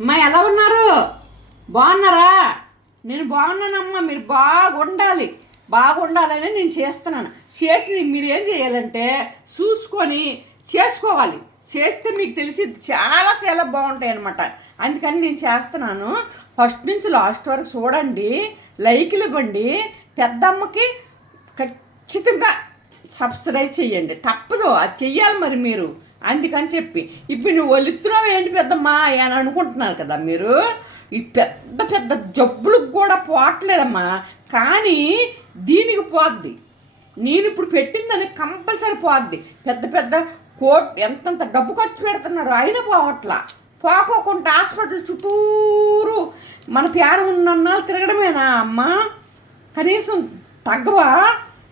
అమ్మా ఎలా ఉన్నారు? బాగున్నారా? నేను బాగున్నానమ్మా మీరు బాగుండాలి. బాగుండాలని నేను చేస్తున్నాను. చేసి మీరు ఏం చేయాలంటే చూసుకొని చేసుకోవాలి. చేస్తే మీకు తెలిసి చాలా చాలా బాగుంటాయి అనమాట అందుకని నేను చేస్తున్నాను. ఫస్ట్ నుంచి లాస్ట్ వరకు చూడండి. లైకులు ఇవ్వండి. పెద్దమ్మకి ఖచ్చితంగా సబ్స్క్రైబ్ చేయండి. తప్పదు. అది చెయ్యాలి మరి మీరు. అందుకని చెప్పి. ఇప్పుడు నువ్వు ఒలుతున్నావు ఏంటి పెద్దమ్మా అని అనుకుంటున్నారు కదా మీరు? ఈ పెద్ద పెద్ద జబ్బులకు కూడా పోవట్లేదమ్మా. కానీ దీనికి పోద్ది. నేను ఇప్పుడు పెట్టిందని కంపల్సరీ పోద్ది. పెద్ద పెద్ద కోట్ ఎంతంత డబ్బు ఖర్చు పెడుతున్నారు అయినా పోవట్లా. పోకోకుండా హాస్పిటల్ చుట్టూరు మన ప్యారం ఉన్నన్నాళ్ళు తిరగడమేనా అమ్మా? కనీసం తగ్గవా?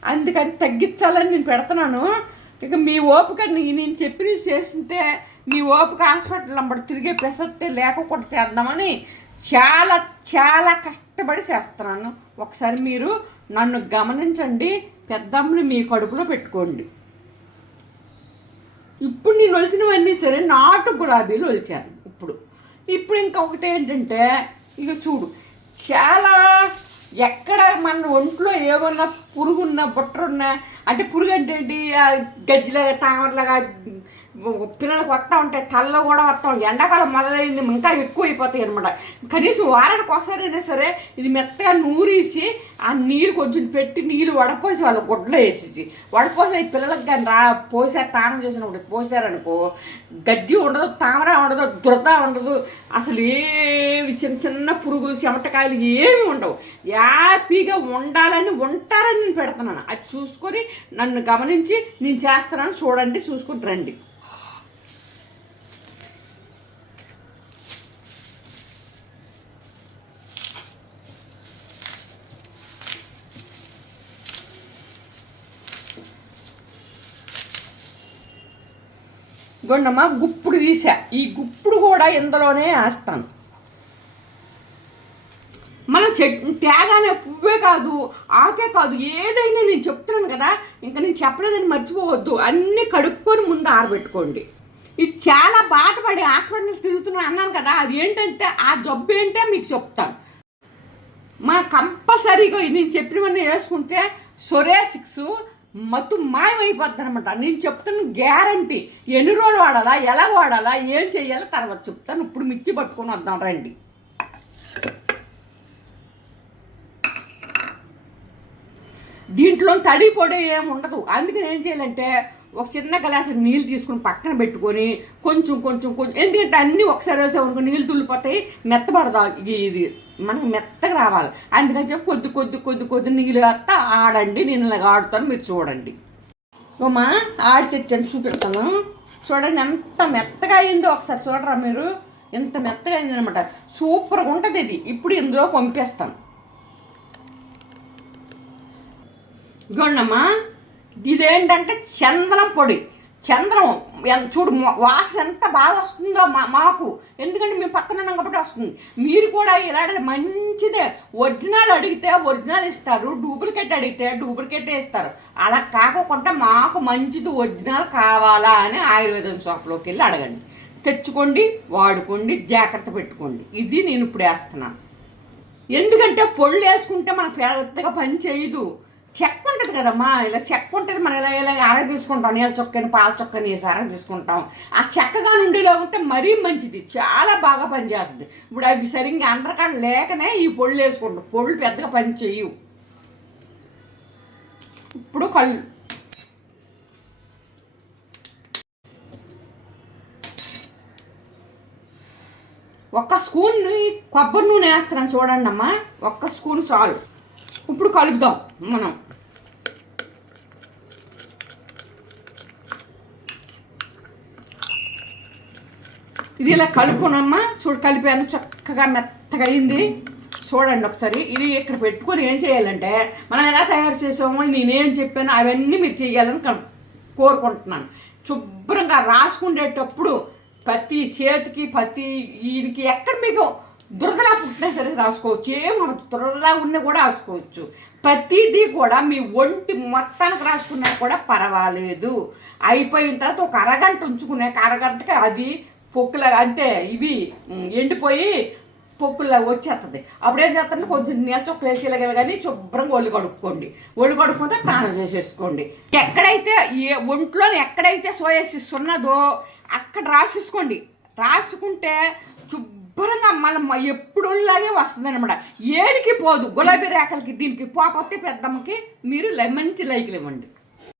అందుకని తగ్గించాలని నేను పెడుతున్నాను. ఇక మీ ఓపిక నీ- నేను చెప్పిన చేస్తుంటే మీ ఓపిక హాస్పిటల్ నంబర్ తిరిగే ప్రసక్తే లేకుండా చేద్దామని చాలా చాలా కష్టపడి చేస్తున్నాను. ఒకసారి మీరు నన్ను గమనించండి పెద్దమ్మని మీ కడుపులో పెట్టుకోండి. ఇప్పుడు నేను వలిచినవన్నీ సరే నాటు గులాబీలు వలిచాను ఇప్పుడు. ఇప్పుడు ఇంకొకటి ఏంటంటే ఇక చూడు చాలా ఎక్కడ మన ఒంట్లో ఏమన్నా పురుగున్నా బుట్టరున్నా అంటే పురుగు అంటే ఏంటి? గజ్జిలాగా తామరలాగా పిల్లలకు వస్తూ ఉంటాయి తలలో కూడా వస్తూ ఉంటాయి ఎండాకాలం మొదలైంది ఇంకా ఎక్కువ అయిపోతాయి అనమాట కనీసం వారానికి ఒకసారైనా సరే ఇది మెత్తగా నూరేసి ఆ నీళ్ళు కొంచెం పెట్టి నీళ్ళు వడపోసి వాళ్ళ గుడ్డలో వేసేసి వడపోసి ఈ పిల్లలకు కానీ రా పోసారు తానం చేసినప్పుడు పోసారనుకో గడ్డి ఉండదు తామర ఉండదు దురద ఉండదు. అసలు ఏవి చిన్న చిన్న పురుగులు చెమటకాయలు ఏమి ఉండవు. హ్యాపీగా ఉండాలని ఉంటారని నేను పెడుతున్నాను. అది చూసుకొని నన్ను గమనించి నేను చేస్తున్నాను. చూడండి చూసుకుని రండి. గుండమ్మ గుప్పుడు తీసా ఈ గుప్పుడు కూడా ఇందులోనే వేస్తాను. మనం చెట్ తేగానే పువ్వే కాదు ఆకే కాదు ఏదైనా నేను చెప్తున్నాను కదా ఇంకా నేను చెప్పలేదని మర్చిపోవద్దు. అన్నీ కడుక్కొని ముందు ఆరబెట్టుకోండి. ఇది చాలా బాధపడి హాస్పిటల్ తిరుగుతున్నాను అన్నాను కదా అది ఏంటంటే ఆ జబ్బు ఏంటో మీకు చెప్తాను. మా కంపల్సరీగా నేను చెప్పినవన్నీ వేసుకుంటే సొరేసిక్స్ మత్తు మాయమైపోద్ది అనమాట నేను చెప్తున్న గ్యారంటీ. ఎన్ని రోజులు వాడాలా? ఎలా వాడాలా? ఏం చేయాలా తర్వాత చెప్తాను. ఇప్పుడు మిర్చి పట్టుకొని వద్దాం రండి. దీంట్లో తడి పొడి ఏమి ఉండదు. అందుకని ఏం చేయాలంటే ఒక చిన్న గ్లాసు నీళ్ళు తీసుకుని పక్కన పెట్టుకొని కొంచెం కొంచెం కొంచెం ఎందుకంటే అన్నీ ఒకసారి వేసామనుకో నీళ్ళు తుల్లిపోతాయి మెత్తబడదా ఇది. మనకు మెత్తగా రావాలి. అందుకని చెప్పి కొద్ది కొద్ది కొద్ది కొద్ది నీళ్ళు వేస్తా ఆడండి నేను ఇలాగ ఆడుతాను మీరు చూడండి. ఓమా ఆడి తెచ్చాను చూపిస్తాను చూడండి ఎంత మెత్తగా అయిందో ఒకసారి చూడరా మీరు? ఎంత మెత్తగా అయింది అనమాట సూపర్గా ఉంటుంది ఇది. ఇప్పుడు ఇందులో పంపేస్తాను. ఇదిగోండమ్మా ఇదేంటంటే చందనం పొడి. చంద్రం చూడు వాసన ఎంత బాగా వస్తుందో మా మాకు. ఎందుకంటే మేము పక్కన ఉన్నాం కాబట్టి వస్తుంది. మీరు కూడా ఇలాంటిది మంచిదే. ఒరిజినల్ అడిగితే ఒరిజినల్ ఇస్తారు. డూప్లికేట్ అడిగితే డూప్లికేట్ ఇస్తారు. అలా కాకుండా మాకు మంచిది ఒరిజినల్ కావాలా అని ఆయుర్వేదం షాప్లోకి వెళ్ళి అడగండి. తెచ్చుకోండి వాడుకోండి జాగ్రత్త పెట్టుకోండి. ఇది నేను ఇప్పుడు వేస్తున్నాను. ఎందుకంటే పొళ్ళు వేసుకుంటే మనకు పెద్దగా పని చేయదు. చెక్క ఉంటుంది కదమ్మా. ఇలా చెక్క ఉంటుంది మనం ఇలా ఇలా అరగ తీసుకుంటాం. నీళ్ళ చొక్కని పాల చొక్కని వేసి అరగ తీసుకుంటాం. ఆ చెక్కగా నుండిలో ఉంటే మరీ మంచిది. చాలా బాగా పనిచేస్తుంది ఇప్పుడు అవి సరిగ్గా అందరికాడ లేకనే ఈ పొళ్ళు వేసుకుంటాం. పొళ్ళు పెద్దగా పని చేయవు. ఇప్పుడు కళ్ళు ఒక్క స్పూన్ కొబ్బరి నూనె వేస్తున్నాను చూడండి అమ్మా ఒక్క స్పూన్ చాలు. ఇప్పుడు కలుపుదాం మనం. ఇది ఇలా కలుపునమ్మా చూడు కలిపాను చక్కగా మెత్తగా అయింది. చూడండి ఒకసారి. ఇది ఇక్కడ పెట్టుకొని ఏం చేయాలంటే మనం ఎలా తయారు చేసామో నేనేం చెప్పాను అవన్నీ మీరు చేయాలని కోరుకుంటున్నాను. శుభ్రంగా రాసుకునేటప్పుడు ప్రతి చేతికి ప్రతి ఈయనకి ఎక్కడ మీకు దురదలా పుట్టినా సరే రాసుకోవచ్చు. ఏం దురదలా ఉన్నా కూడా రాసుకోవచ్చు. ప్రతిదీ కూడా మీ ఒంటి మొత్తానికి రాసుకున్నా కూడా పర్వాలేదు. అయిపోయిన తర్వాత ఒక అరగంట ఉంచుకునే అరగంటకి అది పొక్కుల అంటే ఇవి ఎండిపోయి పొక్కుల్లా వచ్చేస్తుంది అప్పుడు ఏం చేస్తారంటే కొంచెం నీళ్ళ చొక్కలు వేసేలాగా కానీ శుభ్రంగా ఒళ్ళు కడుక్కోండి. ఒళ్ళు కడుక్కుంటే తాను చేసేసుకోండి. ఎక్కడైతే ఏ ఒంట్లో ఎక్కడైతే సోయాసిస్ ఉన్నదో అక్కడ రాసేసుకోండి. రాసుకుంటే శుభ్రంగా మళ్ళీ ఎప్పుడులాగే వస్తుంది అనమాట ఏడికి పోదు. గులాబీ రేఖలకి దీనికి పోకపోతే పెద్దమ్మకి మీరు మంచి లైకులు ఇవ్వండి